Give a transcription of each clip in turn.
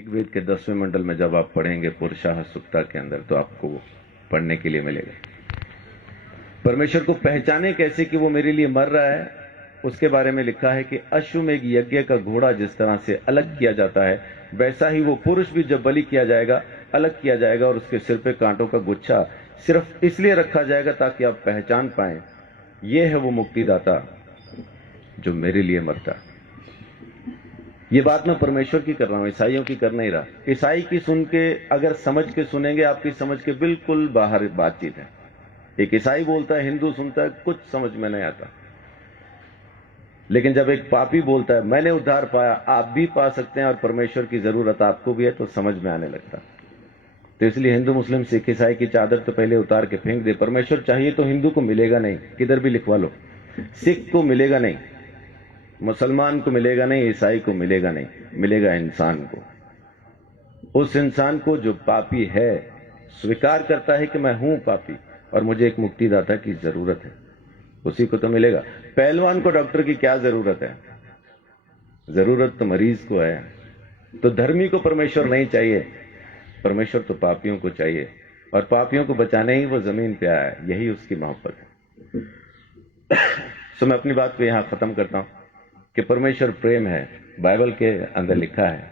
ऋग्वेद के 10वें मंडल में जब आप पढ़ेंगे पुरुषाः सुक्ता के अंदर, तो आपको पढ़ने के लिए मिलेगा। परमेश्वर को पहचाने कैसे कि वो मेरे लिए मर रहा है, उसके बारे में लिखा है कि अश्वमेघ यज्ञ का घोड़ा जिस तरह से अलग किया जाता है, वैसा ही वो पुरुष भी जब बलि किया जाएगा अलग किया जाएगा, और उसके सिर पे कांटों का गुच्छा सिर्फ इसलिए रखा जाएगा ताकि आप पहचान पाएं ये है वो मुक्तिदाता जो मेरे लिए मरता। ये बात मैं परमेश्वर की कर रहा हूं, ईसाइयों की कर नहीं रहा। ईसाई की सुन के अगर समझ के सुनेंगे, आपकी समझ के बिल्कुल बाहर बातचीत है। एक ईसाई बोलता है, हिंदू सुनता है, कुछ समझ में नहीं आता। लेकिन जब एक पापी बोलता है मैंने उद्धार पाया, आप भी पा सकते हैं और परमेश्वर की जरूरत आपको भी है, तो समझ में आने लगता। तो इसलिए हिंदू मुस्लिम सिख ईसाई की चादर तो पहले उतार के फेंक दे। परमेश्वर चाहिए तो हिंदू को मिलेगा नहीं, किधर भी लिखवा लो। सिख को मिलेगा नहीं, मुसलमान को मिलेगा नहीं, ईसाई को मिलेगा नहीं, मिलेगा इंसान को। उस इंसान को जो पापी है, स्वीकार करता है कि मैं हूं पापी और मुझे एक मुक्तिदाता की जरूरत है, उसी को तो मिलेगा। पहलवान को डॉक्टर की क्या जरूरत है? जरूरत तो मरीज को है। तो धर्मी को परमेश्वर नहीं चाहिए, परमेश्वर तो पापियों को चाहिए, और पापियों को बचाने ही वो जमीन पे आया है, यही उसकी मोहब्बत है। तो मैं अपनी बात को यहां खत्म करता हूं कि परमेश्वर प्रेम है। बाइबल के अंदर लिखा है,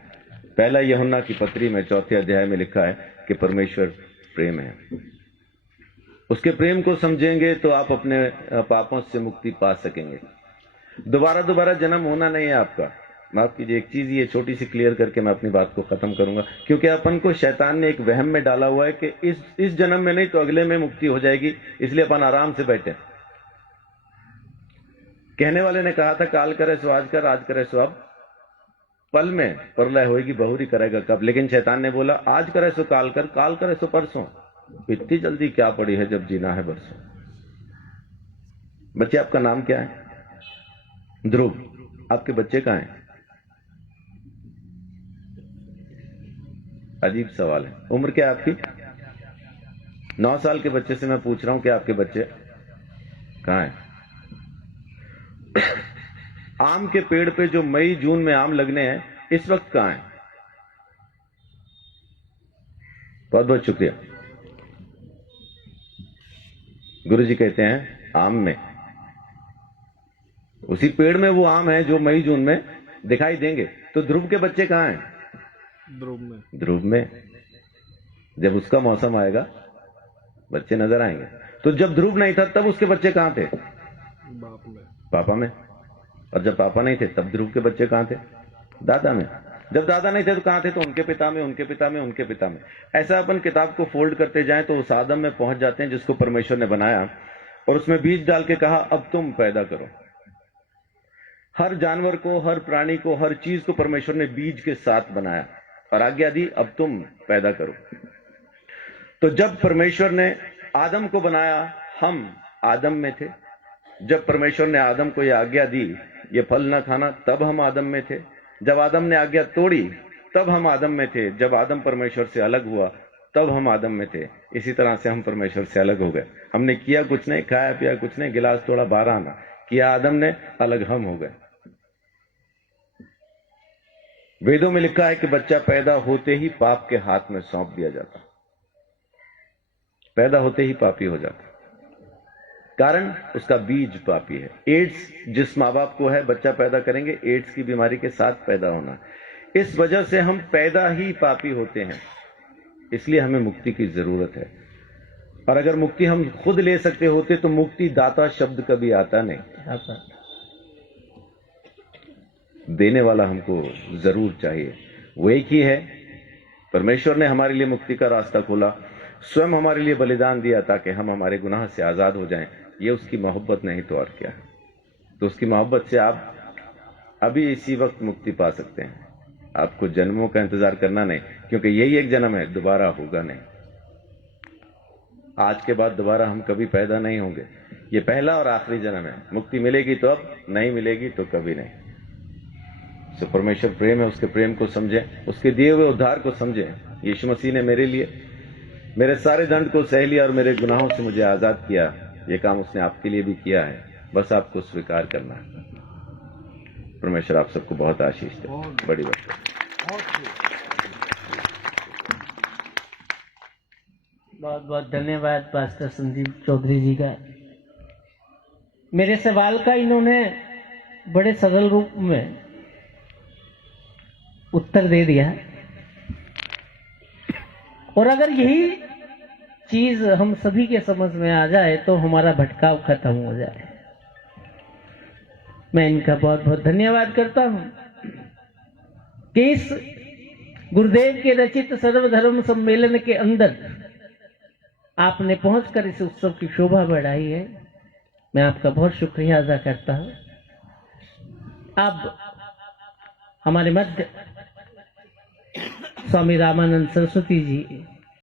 पहला यूहन्ना की पत्री में 4 अध्याय में लिखा है कि परमेश्वर प्रेम है। उसके प्रेम को समझेंगे तो आप अपने पापों से मुक्ति पा सकेंगे। दोबारा जन्म होना नहीं है आपका। माफ कीजिए, एक चीज ये छोटी सी क्लियर करके मैं अपनी बात को खत्म करूंगा, क्योंकि अपन को शैतान ने एक वहम में डाला हुआ है कि इस जन्म में नहीं तो अगले में मुक्ति हो जाएगी, इसलिए अपन आराम से बैठे। कहने वाले ने कहा था काल करे सो आज कर, आज करे सो अब, पल में प्रलय होगी, बहुरी करेगा कब। लेकिन शैतान ने बोला आज करे सो काल कर, काल करे सो परसों। इतनी जल्दी क्या पड़ी है जब जीना है बरसों। बच्चे, आपका नाम क्या है? ध्रुव। आपके बच्चे कहां हैं? अजीब सवाल है। उम्र क्या है आपकी? 9 साल के बच्चे से मैं पूछ रहा हूं कि आपके बच्चे कहां हैं? आम के पेड़ पे जो मई जून में आम लगने हैं, इस वक्त कहां है? बहुत बहुत शुक्रिया। गुरुजी कहते हैं आम में, उसी पेड़ में वो आम है जो मई जून में दिखाई देंगे। तो ध्रुव के बच्चे कहां हैं? ध्रुव में। जब उसका मौसम आएगा बच्चे नजर आएंगे। तो जब ध्रुव नहीं था तब उसके बच्चे कहां थे? पापा में। और जब पापा नहीं थे तब ध्रुव के बच्चे कहां थे? दादा में। जब दादा नहीं थे तो कहां थे? तो उनके पिता में, उनके पिता में, उनके पिता में। ऐसा अपन किताब को फोल्ड करते जाएं तो उस आदम में पहुंच जाते हैं जिसको परमेश्वर ने बनाया, और उसमें बीज डाल के कहा अब तुम पैदा करो। हर जानवर को, हर प्राणी को, हर चीज को परमेश्वर ने बीज के साथ बनाया और आज्ञा दी अब तुम पैदा करो। तो जब परमेश्वर ने आदम को बनाया, हम आदम में थे। जब परमेश्वर ने आदम को यह आज्ञा दी ये फल न खाना, तब हम आदम में थे। जब आदम ने आज्ञा तोड़ी तब हम आदम में थे। जब आदम परमेश्वर से अलग हुआ तब हम आदम में थे। इसी तरह से हम परमेश्वर से अलग हो गए। हमने किया कुछ नहीं, खाया पिया कुछ नहीं, गिलास तोड़ा 12 आना किया आदम ने, अलग हम हो गए। वेदों में लिखा है कि बच्चा पैदा होते ही पाप के हाथ में सौंप दिया जाता, पैदा होते ही पापी हो जाता, कारण उसका बीज पापी है। एड्स जिस माँ बाप को है, बच्चा पैदा करेंगे एड्स की बीमारी के साथ पैदा होना। इस वजह से हम पैदा ही पापी होते हैं, इसलिए हमें मुक्ति की जरूरत है। और अगर मुक्ति हम खुद ले सकते होते तो मुक्ति दाता शब्द कभी आता नहीं। देने वाला हमको जरूर चाहिए, वो एक ही है। परमेश्वर ने हमारे लिए मुक्ति का रास्ता खोला, स्वयं हमारे लिए बलिदान दिया ताकि हम हमारे गुनाह से आजाद हो जाएं। ये उसकी मोहब्बत नहीं तो और क्या है। तो उसकी मोहब्बत से आप अभी इसी वक्त मुक्ति पा सकते हैं। आपको जन्मों का इंतजार करना नहीं, क्योंकि यही एक जन्म है, दोबारा होगा नहीं। आज के बाद दोबारा हम कभी पैदा नहीं होंगे। ये पहला और आखिरी जन्म है। मुक्ति मिलेगी तो अब, नहीं मिलेगी तो कभी नहीं। तो परमेश्वर प्रेम है, उसके प्रेम को समझें, उसके दिए हुए उद्धार को समझें। यीशु मसीह ने मेरे लिए मेरे सारे दंड को सह लिया और मेरे गुनाहों से मुझे आजाद किया। ये काम उसने आपके लिए भी किया है, बस आपको स्वीकार करना है। परमेश्वर आप सबको बहुत आशीष दे। बड़ी बात। बहुत बहुत धन्यवाद पास्टर संदीप चौधरी जी का। मेरे सवाल का इन्होंने बड़े सरल रूप में उत्तर दे दिया, और अगर यही चीज हम सभी के समझ में आ जाए तो हमारा भटकाव खत्म हो जाए। मैं इनका बहुत बहुत धन्यवाद करता हूं कि इस गुरुदेव के रचित सर्वधर्म सम्मेलन के अंदर आपने पहुंचकर इस उत्सव की शोभा बढ़ाई है। मैं आपका बहुत शुक्रिया अदा करता हूं। अब हमारे मध्य स्वामी रामानंद सरस्वती जी